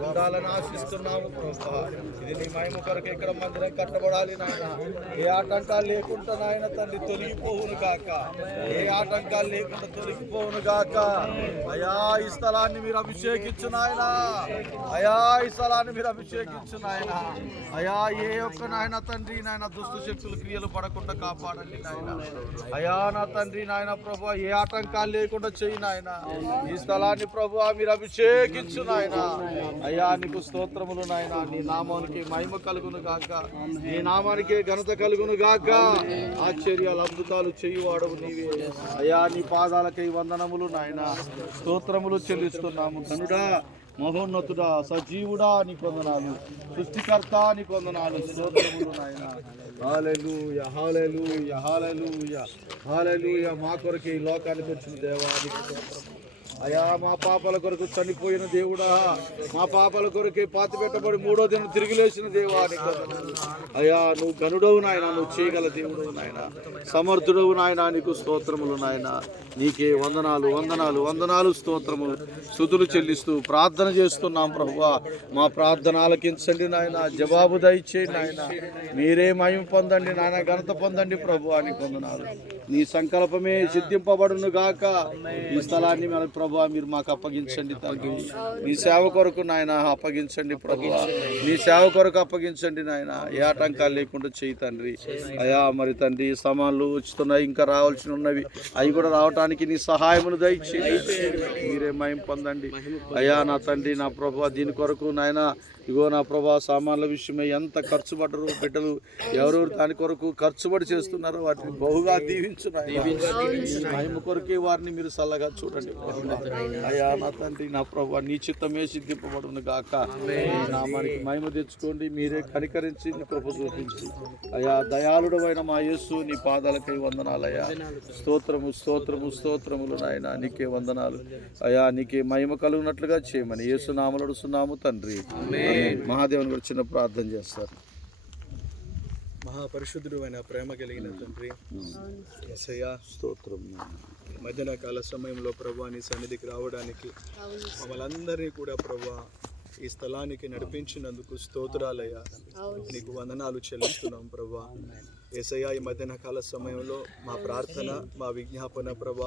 ఉండాలని ఆశిస్తున్నాము ప్రభా. ఇది నీ మహిమ కొరకు ఇక్కడ మందిరం కట్టబడాలి నాయన. ఏ ఆటంకాలు లేకుండా నాయన తండ్రి తొలగిపోవును గాక. ఏ ఆటంకాలు లేకుండా తొలగిపోవును గాక. అయా ఈ స్థలాన్ని మీరు అభిషేకించు నాయన. అయా ఈ స్థలాన్ని మీరు అభిషేకించు నాయన. అయా ఏ ఒక్క నాయన తండ్రి నాయన దుష్ట శక్తులు క్రియలు పడకుండా కాపాడండి నాయన. అయా నా తండ్రి నాయన ప్రభు ఏ ఆటంకాలు లేకుండా చేయి నాయన. ఈ స్థలాన్ని ప్రభు మీరు అభిషేకించు నాయన. అయ్యా నీకు స్తోత్రములు నాయన. నీ నామానికి మహిమ కలుగును గాక. నీ నామానికి ఘనత కలుగును గాక. ఆశ్చర్యాలు అద్భుతాలు చేయువాడవు నీవే అయ్యా. నీ పాదాలకై వందనములు నాయన. స్తోత్రములు చెల్లిస్తున్నాము. కనుడా మహోన్నతుడా సజీవుడా నీకు వందనాలు. సృష్టికర్త నీకు వందనాలు. స్తోత్రములు నాయన. హల్లెలూయా హల్లెలూయా హల్లెలూయా హల్లెలూయా. మా కొరకు ఈ లోకానికి వచ్చిన దేవానికి అయా మా పాపాల కొరకు చనిపోయిన దేవుడా, మా పాపాల కొరకే పాతిపెట్టబడి 3వ దినం తిరిగి లేచిన దేవానికి అయా. నువ్వు గనుడవు నాయన. నువ్వు చేయగల దేవుడవు నాయన. సమర్థుడవు నాయన. నీకు స్తోత్రములు నాయన. నీకే వందనాలు వందనాలు వందనాలు స్తోత్రములు స్తుతులు చెల్లిస్తూ ప్రార్థన చేస్తున్నాం ప్రభువా. మా ప్రార్థన ఆలకించండి నాయన. జవాబు దయచేయండి నాయన. మీరే మహిమ పొందండి నాయన. ఘనత పొందండి ప్రభువా. నీకు వందనాలు. నీ సంకల్పమే సిద్ధింపబడును గాక. ఈ స్థలాన్ని మన ప్రభువా మీరు మాకు అప్పగించండి తండ్రి. నీ సేవ కొరకు నాయన అప్పగించండి ప్రభువా. నీ సేవ కొరకు అప్పగించండి నాయన. ఏ ఆటంకాలు లేకుండా చేయి తండ్రి. అయా మరి తండ్రి సామాన్లు వచ్చుతున్నాయి, ఇంకా రావాల్సి ఉన్నవి. అవి కూడా రావటానికి నీ సహాయమును దయచేయండి. మీరే మహిమ పొందండి అయ్యా. నా తండ్రి నా ప్రభువా దీని కొరకు నాయన ఇగో నా ప్రభా సామాన్ల విషయమై ఎంత ఖర్చు పడరు బిడ్డలు ఎవరెవరు దాని కొరకు ఖర్చుబడి చేస్తున్నారో వాటిని బహుగా దీవించు మహిమ కొరకే వారిని మీరు చల్లగా చూడండి అయ్యా. నా తండ్రి నా ప్రభా నీ చిత్తమే సిద్ధింపబడును గాక. నామానికి మహిమ తెచ్చుకోండి. మీరే కనికరించి కృప చూపించి అయ్యా. దయాళుడమైన మా యేసు నీ పాదాలకై వందనాలయ్యా. స్తోత్రము స్తోత్రము స్తోత్రములు నాయన. నీకే వందనాలు అయ్యా. నీకే మహిమ కలుగునట్లుగా చేయమని యేసు నామములో అడుగుతున్నాము తండ్రి. మహాదేవుని గురించి చిన్న ప్రార్థన చేస్తారు. మహాపరిశుద్ధుడు అయిన ప్రేమ కలిగిన తండ్రి యేసయ్యా స్తోత్రం. మధ్యాహ్న కాల సమయంలో ప్రభా నీ సన్నిధికి రావడానికి మమ్మల్ని అందరినీ కూడా ప్రభా ఈ స్థలానికి నడిపించినందుకు స్తోత్రాలయ్యా. నీకు వందనాలు చెల్లిస్తున్నాం ప్రభా. యేసయ్యా ఈ మధ్యాహ్న కాల సమయంలో మా ప్రార్థన మా విజ్ఞాపన ప్రభా